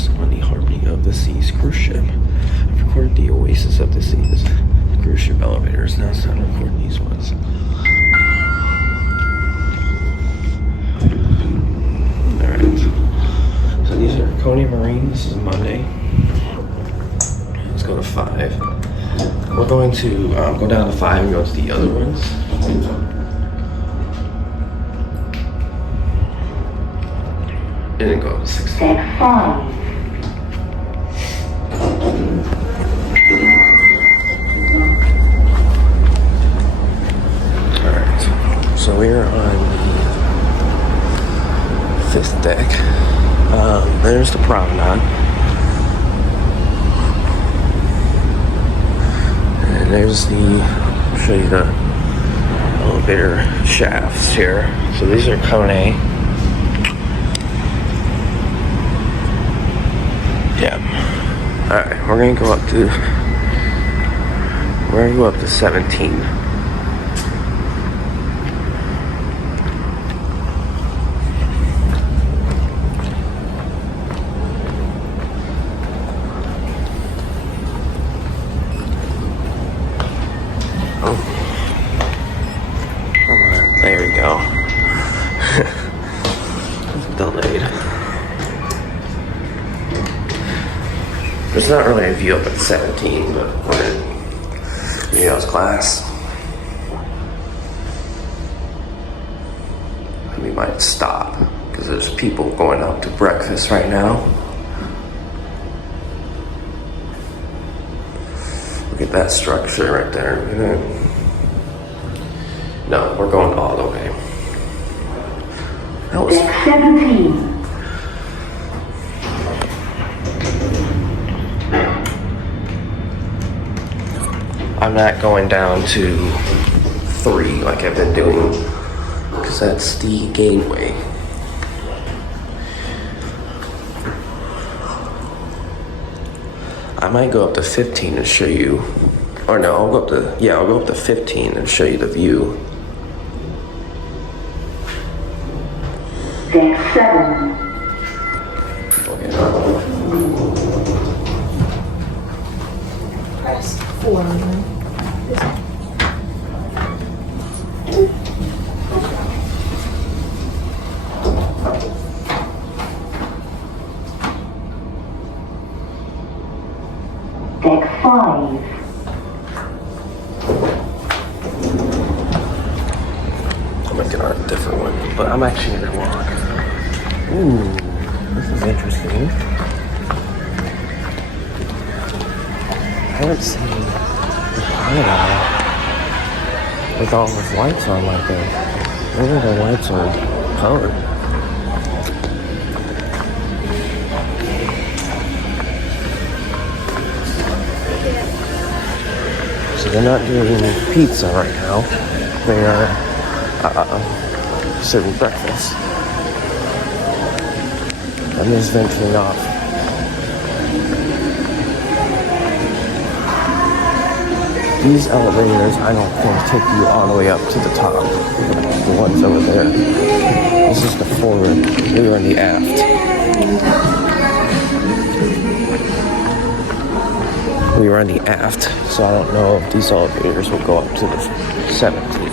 elevators on the Harmony of the Seas cruise ship. I've recorded the Oasis of the Seas cruise ship elevators. Now it's time to record these ones. Alright. So these are Kone Marine. This is Monday. Let's go to 5. We're going to go down to 5 and go to the other ones. And then go up to 16. Deck 5. Alright, so we're on the 5th deck. There's the promenade. And there's I'll show you the elevator shafts here. So these are Kone. Yeah. Alright, we're gonna go up to 17. Oh. Come on, there you go. Delayed. There's not really a view up at 17, but we're in Neo's class. We might stop because there's people going out to breakfast right now. Look at that structure right there. No, we're going all the way. That was 17. I'm not going down to 3 like I've been doing, because that's the gateway. I might go up to 15 and show you, or no, I'll go up to 15 and show you the view. Deck 7. Press 4 on them. Deck 5. I'm making a different one, but I'm actually gonna walk. Ooh, this is interesting. I haven't seen the promenade with all those lights on like that. Maybe the lights are colored. So they're not doing pizza right now. They are serving breakfast. I'm just venturing off. These elevators, I don't think, take you all the way up to the top. The ones over there. This is the forward. We were in the aft. We were in the aft, so I don't know if these elevators will go up to the 17.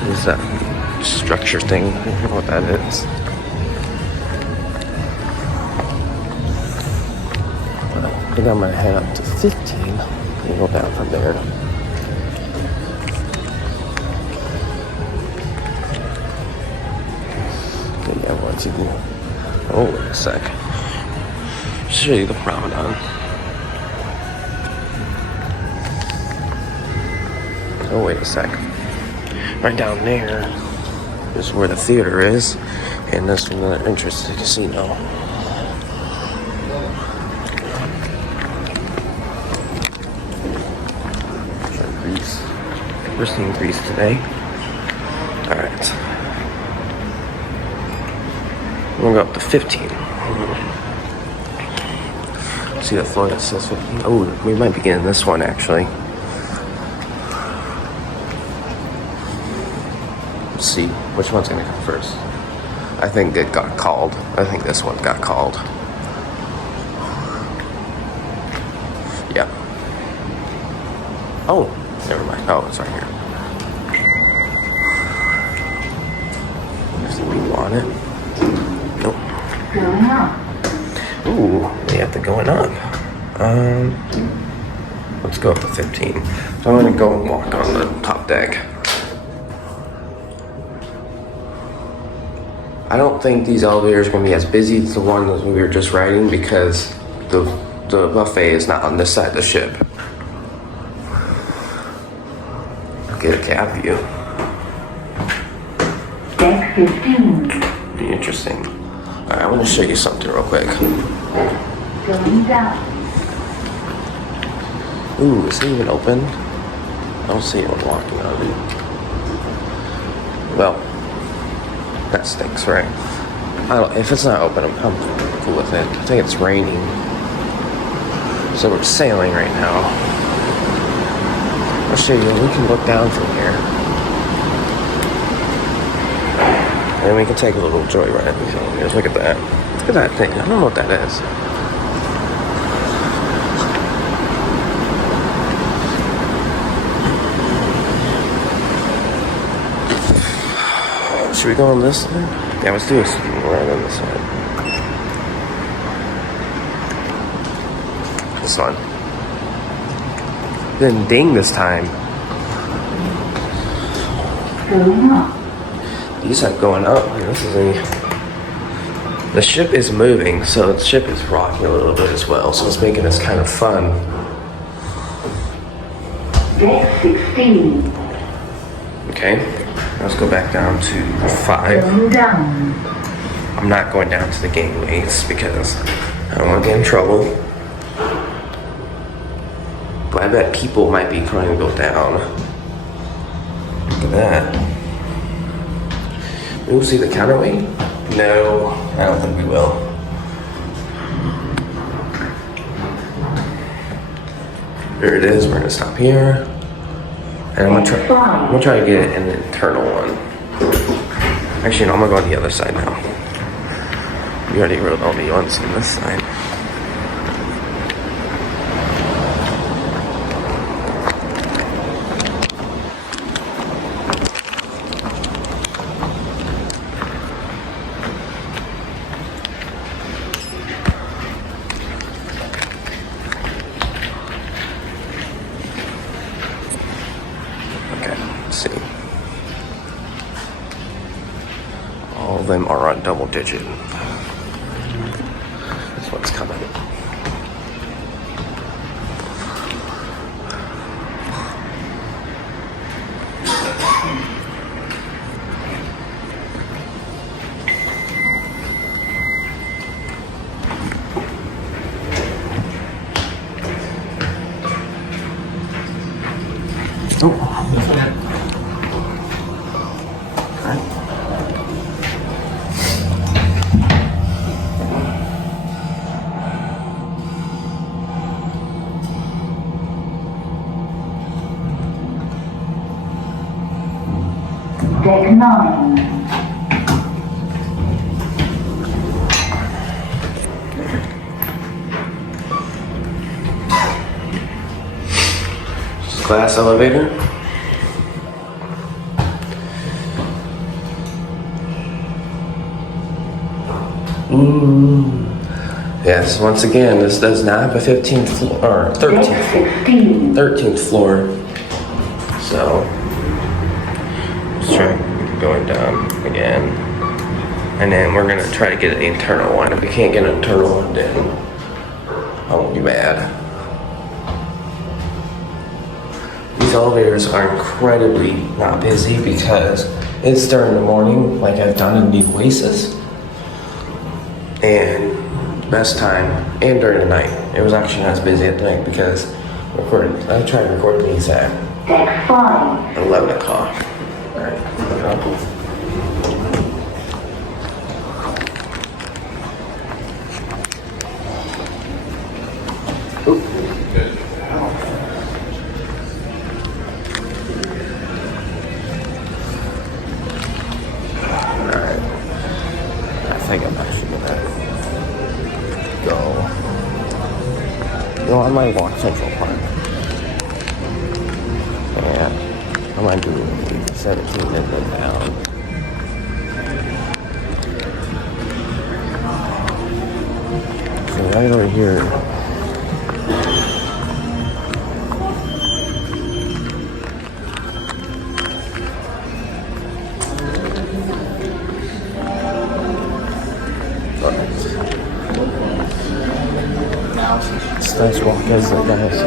What is that structure thing? I don't know what that is. I think I'm gonna head up to 15 and go down from there. Okay, yeah, once you do. Oh, wait a sec. Show you the promenade. Oh, wait a sec. Right down there is where the theater is, and this one, the entrance to the casino. We're seeing Greece today. Alright. We'll go up to 15. See that floor that says 15? Oh, we might begin in this one actually. Let's see which one's gonna come first. I think it got called. I think this one got called. Yeah. Oh, never mind. Oh, it's right here. There's the people on it. Nope. Going up. Ooh, we have to going up. Let's go up to 15. So I'm gonna go and walk on the top deck. I don't think these elevators are gonna be as busy as the one that we were just riding because the buffet is not on this side of the ship. Get a cab view. Deck 15. Be interesting. Alright, I'm gonna show you something real quick. Going down. Ooh, is it even open? I don't see anyone walking on it. Well, that stinks, right? If it's not open, I'm cool with it. I think it's raining. So we're sailing right now. I'll show you, we can look down from here. And we can take a little joyride in these elevators. Look at that. Look at that thing. I don't know what that is. Should we go on this side? Yeah, let's do this right on this side. This one. Didn't ding this time. Going up. These are going up. This is the ship is moving, so the ship is rocking a little bit as well, so it's making this kind of fun. Deck 16. Okay, let's go back down to 5. Going down. I'm not going down to the gangways because I don't want to get in trouble. But I bet people might be trying to go down. Look at that. We'll see the counterweight? No, I don't think we will. There it is. We're gonna stop here, and I'm gonna try to get an internal one. Actually, no, I'm gonna go on the other side now. You already wrote all the ones on this side. See. All of them are on double digit. This one's coming. Oh, that's that. Deck 9. Glass elevator. Yes, once again, this does not have a 15th floor, or 13th floor. So, let's try going down again. And then we're gonna try to get the internal one. If we can't get an internal one, then I won't be mad. These elevators are incredibly not busy because it's during the morning, like I've done in the Oasis, and best time, and during the night. It was actually not as busy at night because I tried to record these at Deck 5. 11 o'clock. All right, on my walk Central Park. And I'm gonna do 17 and then down. So right over here. It's a nice walk, isn't it, guys?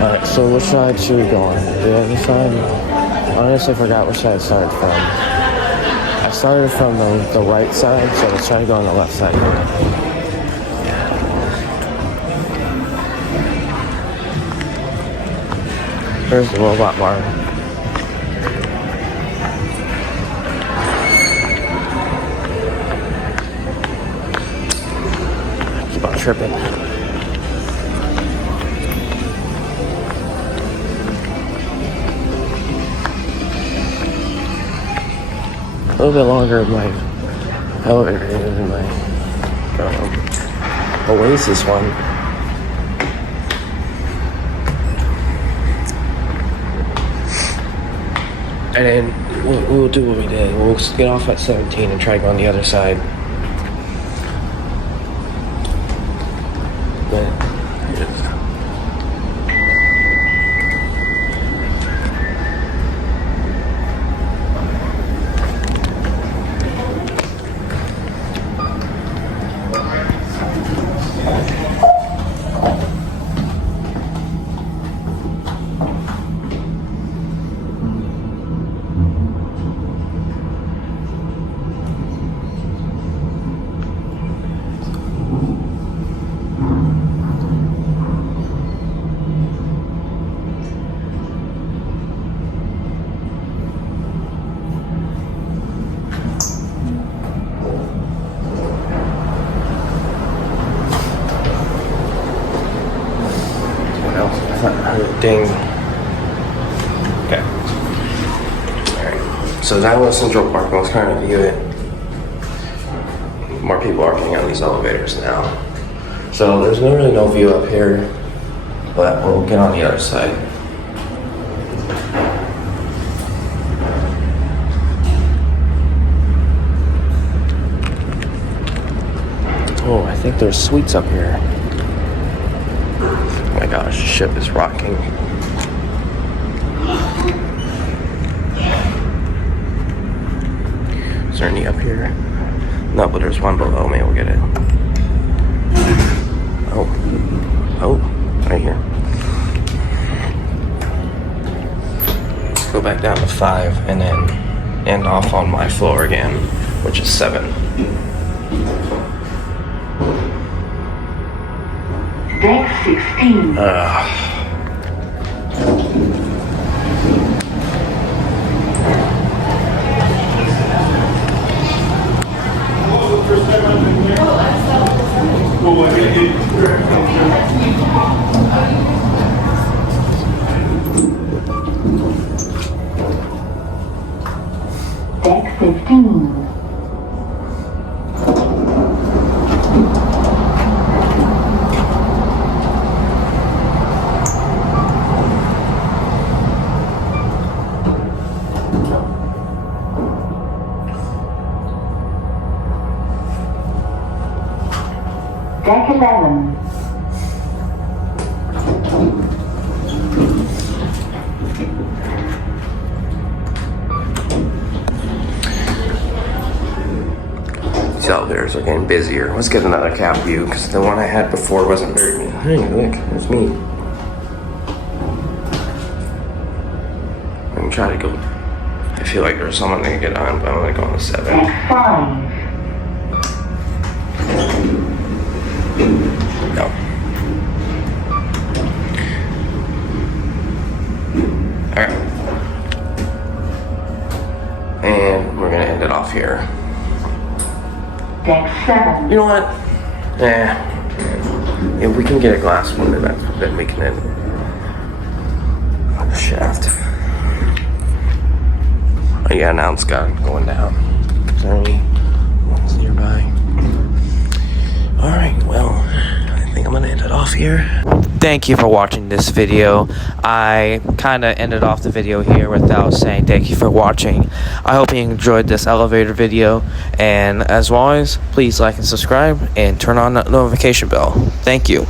Alright, so which side should we go on? The other side? I honestly forgot which side I started from. I started from the right side, so let's try to go on the left side here. There's the robot bar. Keep on tripping. A little bit longer of my elevator than my Oasis one. And then we'll do what we did. We'll get off at 17 and try to go on the other side. But ding. Okay. Alright. So that was Central Park. Let's kind of view it. More people are getting on these elevators now. So there's really no view up here, but we'll get on the other side. Oh, I think there's suites up here. Oh my gosh, the ship is rocking. Is there any up here? No, but there's one below me. We'll get it. Oh, right here. Go back down to 5 and then end off on my floor again, which is 7. Deck 16. Deck 15. Deck 11. These elevators are getting busier. Let's get another cab view because the one I had before wasn't very good. Hey, look, there's me. I'm gonna try to go. I feel like there's someone that can get on, but I'm gonna go on the 7. Deck 5. No. Alright. And we're gonna end it off here. Deck 7. You know what? If we can get a glass one, then we can end the shaft. Oh yeah, now it's going down. Is there any ones nearby? Alright, well, I think I'm gonna end it off here. Thank you for watching this video. I kind of ended off the video here without saying thank you for watching. I hope you enjoyed this elevator video, and as always, please like and subscribe and turn on that notification bell. Thank you.